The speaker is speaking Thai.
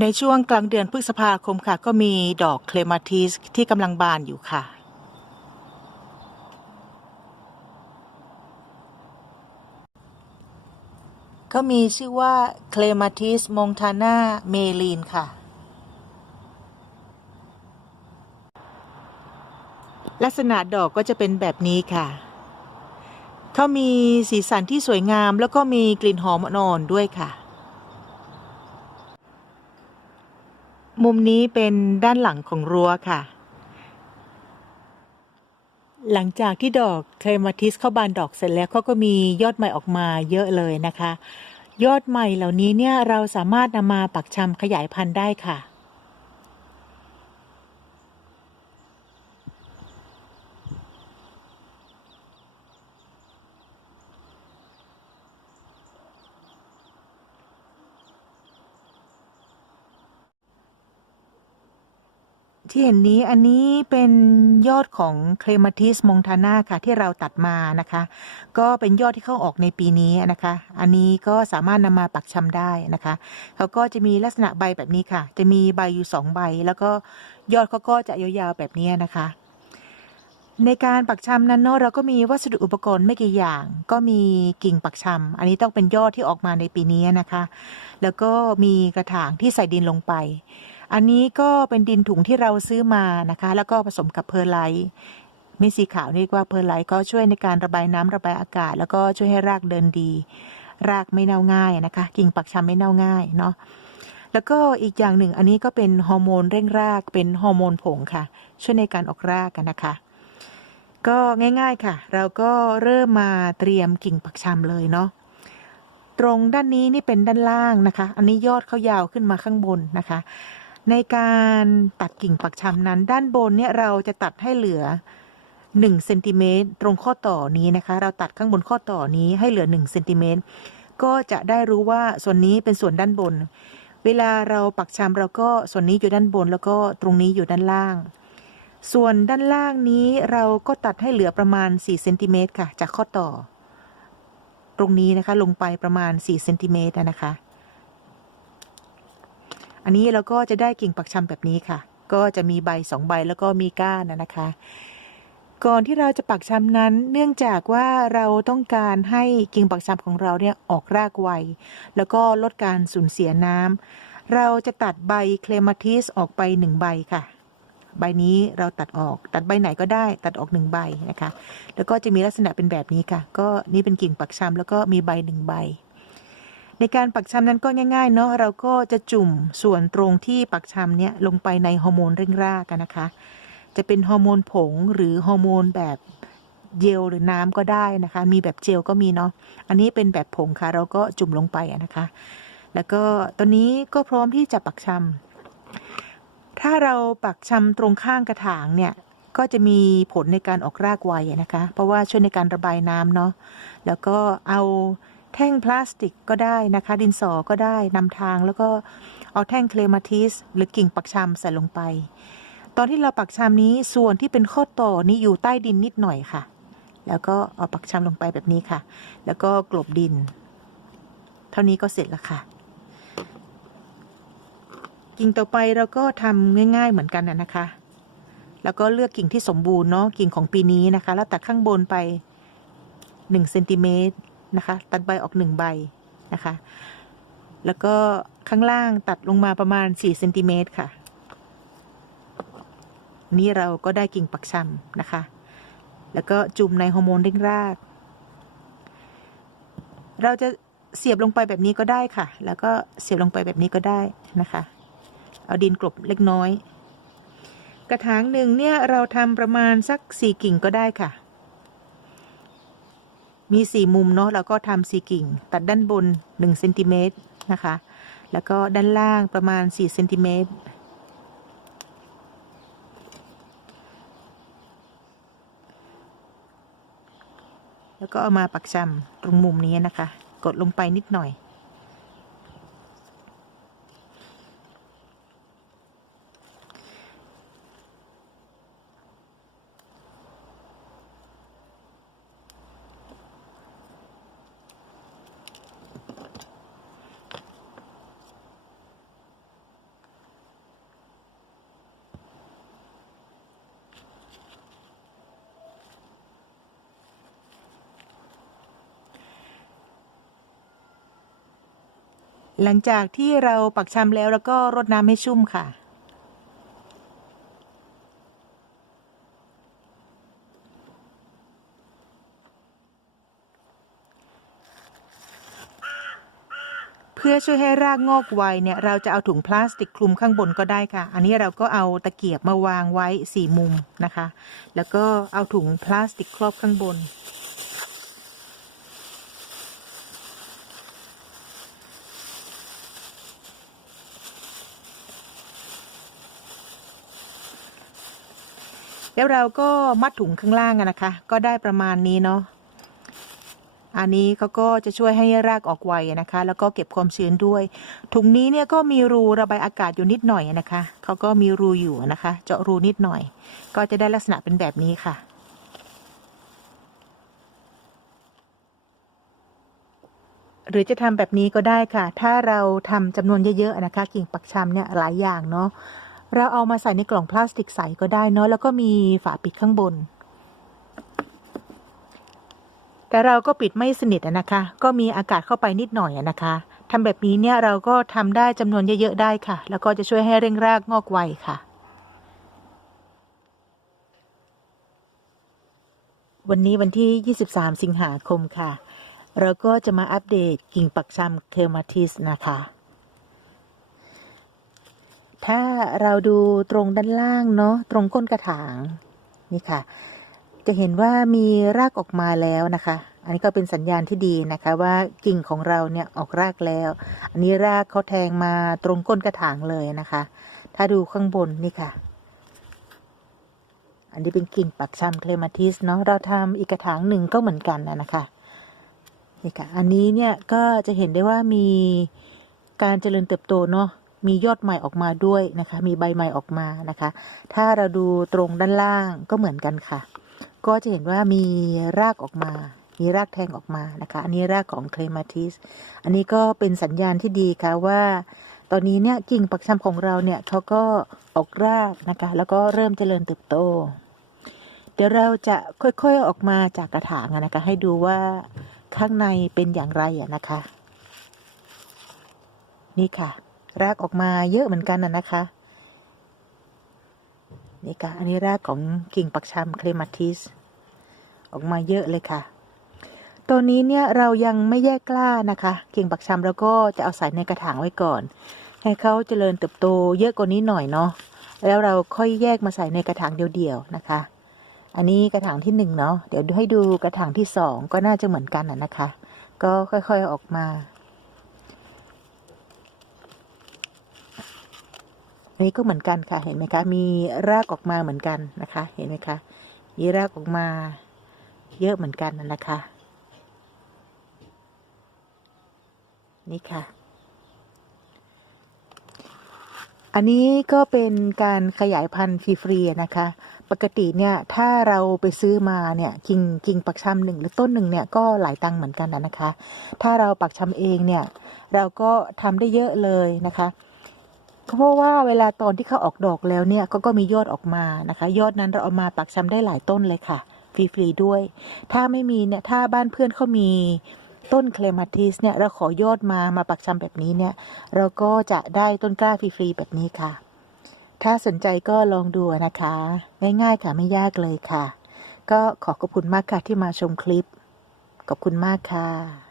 ในช่วงกลางเดือนพฤษภาคมค่ะ ก็มีดอกเคลมาทิสที่กำลังบานอยู่ค่ะก็มีชื่อว่าเคลมาทิสมงทานาเมลีนค่ะ ลักษณะดอกก็จะเป็นแบบนี้ค่ะ เขามีสีสันที่สวยงามแล้วก็มีกลิ่นหอมอ่อนด้วยค่ะ มุมนี้เป็นด้านหลังของรั้วค่ะ หลังจากที่ดอกเคลมาทิสเข้าบานดอกเสร็จแล้วเขาก็มียอดใหม่ออกมาเยอะเลยนะคะ ยอดใหม่เหล่านี้เนี่ยเราสามารถนำมาปักชำขยายพันธุ์ได้ค่ะ ที่เห็นนี้อันนี้เป็นยอดของเคลมาทิสมงทาน่าค่ะ ที่เราตัดมานะคะ ก็เป็นยอดที่เข้าออกในปีนี้นะคะ อันนี้ก็สามารถนำมาปักชำได้นะคะเขาก็จะมีลักษณะใบแบบนี้ค่ะ จะมีใบอยู่สองใบ แล้วก็ยอดเขาก็จะยาวๆแบบนี้นะคะ ในการปักชำนั้นเนาะเราก็มีวัสดุอุปกรณ์ไม่กี่อย่าง ก็มีกิ่งปักชำอันนี้ต้องเป็นยอดที่ออกมาในปีนี้นะคะ แล้วก็มีกระถางที่ใส่ดินลงไป อันนี้ก็เป็นดินถุงที่เราซื้อมานะคะ แล้วก็ผสมกับเพอร์ไลท์เม็ดสีขาวนี่กว่าเพอร์ไลท์ก็ช่วยในการระบายน้ำระบายอากาศ แล้วก็ช่วยให้รากเดินดี รากไม่เน่าง่ายนะคะ กิ่งปักชำไม่เน่าง่ายเนาะแล้วก็อีกอย่างหนึ่งอันนี้ก็เป็นฮอร์โมนเร่งรากเป็นฮอร์โมนผงค่ะ ช่วยในการออกรากกันนะคะ ก็ง่าย ๆค่ะ เราก็เริ่มมาเตรียมกิ่งปักชำเลยเนาะตรงด้านนี้นี่เป็นด้านล่างนะคะ อันนี้ยอดเขายาวขึ้นมาข้างบนนะคะ ในการตัดกิ่งปักชำนั้น ด้านบนเนี่ยเราจะตัดให้เหลือ1เซนติเมตรตรงข้อต่อนี้นะคะ เราตัดข้างบนข้อต่อนี้ให้เหลือ1เซนติเมตรก็จะได้รู้ว่าส่วนนี้เป็นส่วนด้านบน เวลาเราปักชำเราก็ส่วนนี้อยู่ด้านบน แล้วก็ตรงนี้อยู่ด้านล่าง ส่วนด้านล่างนี้เราก็ตัดให้เหลือประมาณ4เซนติเมตรค่ะ จากข้อต่อ ตรงนี้นะคะลงไปประมาณ4เซนติเมตรนะคะ อันนี้เราก็จะได้กิ่งปักชำแบบนี้ค่ะ ก็จะมีใบสองใบแล้วก็มีก้านนะคะ ก่อนที่เราจะปักชำนั้น เนื่องจากว่าเราต้องการให้กิ่งปักชำของเราเนี่ยออกรากไว แล้วก็ลดการสูญเสียน้ำเราจะตัดใบเคลมาทิสออกไปหนึ่งใบค่ะใบนี้เราตัดออกตัดใบไหนก็ได้ ตัดออกหนึ่งใบนะคะ แล้วก็จะมีลักษณะเป็นแบบนี้ค่ะ ก็นี่เป็นกิ่งปักชำแล้วก็มีใบหนึ่งใบ ในการปักชำนั้นก็ง่ายๆเนาะเราก็จะจุ่มส่วนตรงที่ปักชำเนี่ยลงไปในฮอร์โมนเร่งรากกันนะคะ จะเป็นฮอร์โมนผงหรือฮอร์โมนแบบเจลหรือน้ำก็ได้นะคะ มีแบบเจลก็มีเนาะอันนี้เป็นแบบผงค่ะ เราก็จุ่มลงไปนะคะ แล้วก็ตัวนี้ก็พร้อมที่จะปักชำถ้าเราปักชำตรงข้างกระถางเนี่ยก็จะมีผลในการออกรากไวนะคะ เพราะว่าช่วยในการระบายน้ำเนาะแล้วก็เอา แท่งพลาสติกก็ได้นะคะ ดินสอก็ได้นำทางแล้วก็เอาแท่งเคลมาทิสหรือกิ่งปักชำใส่ลงไป ตอนที่เราปักชำนี้ส่วนที่เป็นข้อต่อนี้อยู่ใต้ดินนิดหน่อยค่ะ แล้วก็เอาปักชำลงไปแบบนี้ค่ะ แล้วก็กลบดิน เท่านี้ก็เสร็จแล้วค่ะ กิ่งต่อไปเราก็ทำง่าย ๆเหมือนกันนะนะคะ แล้วก็เลือกกิ่งที่สมบูรณ์เนาะกิ่งของปีนี้นะคะ แล้วตัดข้างบนไป1เซนติเมตร นะคะ ตัดใบออกหนึ่งใบนะคะ แล้วก็ข้างล่างตัดลงมาประมาณ4เซนติเมตรค่ะ นี่เราก็ได้กิ่งปักชำนะคะ แล้วก็จุ่มในฮอร์โมนเร่งราก เราจะเสียบลงไปแบบนี้ก็ได้ค่ะ แล้วก็เสียบลงไปแบบนี้ก็ได้นะคะ เอาดินกลบเล็กน้อย กระถางหนึ่งเนี่ยเราทำประมาณสักสี่กิ่งก็ได้ค่ะ มีสี่มุมเนาะเราก็ทำสี่กิ่ง ตัดด้านบนหนึ่งเซนติเมตรนะคะ แล้วก็ด้านล่างประมาณสี่เซนติเมตรแล้วก็เอามาปักชำตรงมุมนี้นะคะ กดลงไปนิดหน่อย หลังจากที่เราปักชำแล้วแล้วก็รดน้ำให้ชุ่มค่ะ เพื่อช่วยให้รากงอกไวเนี่ย เราจะเอาถุงพลาสติกคลุมข้างบนก็ได้ค่ะ อันนี้เราก็เอาตะเกียบมาวางไว้สี่มุมนะคะ แล้วก็เอาถุงพลาสติกครอบข้างบน แล้วเราก็มัดถุงข้างล่างนะคะ ก็ได้ประมาณนี้เนาะอันนี้เขาก็จะช่วยให้รากออกไวนะคะ แล้วก็เก็บความชื้นด้วย ถุงนี้เนี่ยก็มีรูระบายอากาศอยู่นิดหน่อยนะคะเขาก็มีรูอยู่นะคะ เจาะรูนิดหน่อย ก็จะได้ลักษณะเป็นแบบนี้ค่ะหรือจะทำแบบนี้ก็ได้ค่ะ ถ้าเราทำจำนวนเยอะๆนะคะ กิ่งปักชำเนี่ยหลายอย่างเนาะ เราเอามาใส่ในกล่องพลาสติกใสก็ได้เนาะแล้วก็มีฝาปิดข้างบน แต่เราก็ปิดไม่สนิทนะคะ ก็มีอากาศเข้าไปนิดหน่อยนะคะทำแบบนี้เนี่ยเราก็ทำได้จำนวนเยอะๆได้ค่ะ แล้วก็จะช่วยให้เร่งรากงอกไวค่ะ วันนี้วันที่ 23 สิงหาคมค่ะ เราก็จะมาอัปเดตกิ่งปักชำเคลมาทิสนะคะ ถ้าเราดูตรงด้านล่างเนาะตรงก้นกระถางนี่ค่ะ จะเห็นว่ามีรากออกมาแล้วนะคะ อันนี้ก็เป็นสัญญาณที่ดีนะคะ ว่ากิ่งของเราเนี่ยออกรากแล้ว อันนี้รากเขาแทงมาตรงก้นกระถางเลยนะคะ ถ้าดูข้างบนนี่ค่ะ อันนี้เป็นกิ่งปักชำเคลมาทิสเนาะเราทำอีกกระถางหนึ่งก็เหมือนกันนะคะนี่ค่ะ อันนี้เนี่ยก็จะเห็นได้ว่ามีการเจริญเติบโตเนาะ มียอดใหม่ออกมาด้วยนะคะ มีใบใหม่ออกมานะคะ ถ้าเราดูตรงด้านล่างก็เหมือนกันค่ะ ก็จะเห็นว่ามีรากออกมา มีรากแทงออกมานะคะ อันนี้รากของเคลมาทิส อันนี้ก็เป็นสัญญาณที่ดีค่ะว่า ตอนนี้เนี่ยกิ่งปักชำของเราเนี่ยเขาก็ออกรากนะคะ แล้วก็เริ่มเจริญเติบโต เดี๋ยวเราจะค่อยๆออกมาจากกระถางนะคะ ให้ดูว่าข้างในเป็นอย่างไรนะคะ นี่ค่ะ รากออกมาเยอะเหมือนกันน่ะนะคะ นี่ค่ะ อันนี้รากของกิ่งปักชำเคลมาทิสออกมาเยอะเลยค่ะตัวนี้เนี่ยเรายังไม่แยกกล้านะคะ กิ่งปักชำเราก็จะเอาใส่ในกระถางไว้ก่อน ให้เขาเจริญเติบโตเยอะกว่านี้หน่อยเนาะแล้วเราค่อยแยกมาใส่ในกระถางเดียวๆนะคะ อันนี้กระถางที่หนึ่งเนาะเดี๋ยวให้ดูกระถางที่สองก็น่าจะเหมือนกันนะนะคะ ก็ค่อยๆออกมา นนี้ก็เหมือนกันค่ะ เห็นไหมคะ มีรากออกมาเหมือนกันนะคะ เห็นไหมคะ มีรากออกมาเยอะเหมือนกันนะคะ นี่ค่ะ อันนี้ก็เป็นการขยายพันธุ์ฟรีๆนะคะ ปกติเนี่ย ถ้าเราไปซื้อมาเนี่ยกิ่งกิ่งปักชำหนึ่งหรือต้นหนึ่งเนี่ยก็หลายตังค์เหมือนกันนะคะ ถ้าเราปักชำเองเนี่ย เราก็ทำได้เยอะเลยนะคะ เพราะว่าเวลาตอนที่เขาออกดอกแล้วเนี่ยก็ก็มียอดออกมานะคะ ยอดนั้นเราเอามาปักชำได้หลายต้นเลยค่ะฟรีๆด้วย ถ้าไม่มีเนี่ยถ้าบ้านเพื่อนเขามีต้นเคลมาทิสเนี่ยเราขอยอดมามาปักชำแบบนี้เนี่ย เราก็จะได้ต้นกล้าฟรีๆแบบนี้ค่ะ ถ้าสนใจก็ลองดูนะคะ ง่ายๆค่ะไม่ยากเลยค่ะ ก็ขอขอบคุณมากค่ะที่มาชมคลิป ขอบคุณมากค่ะ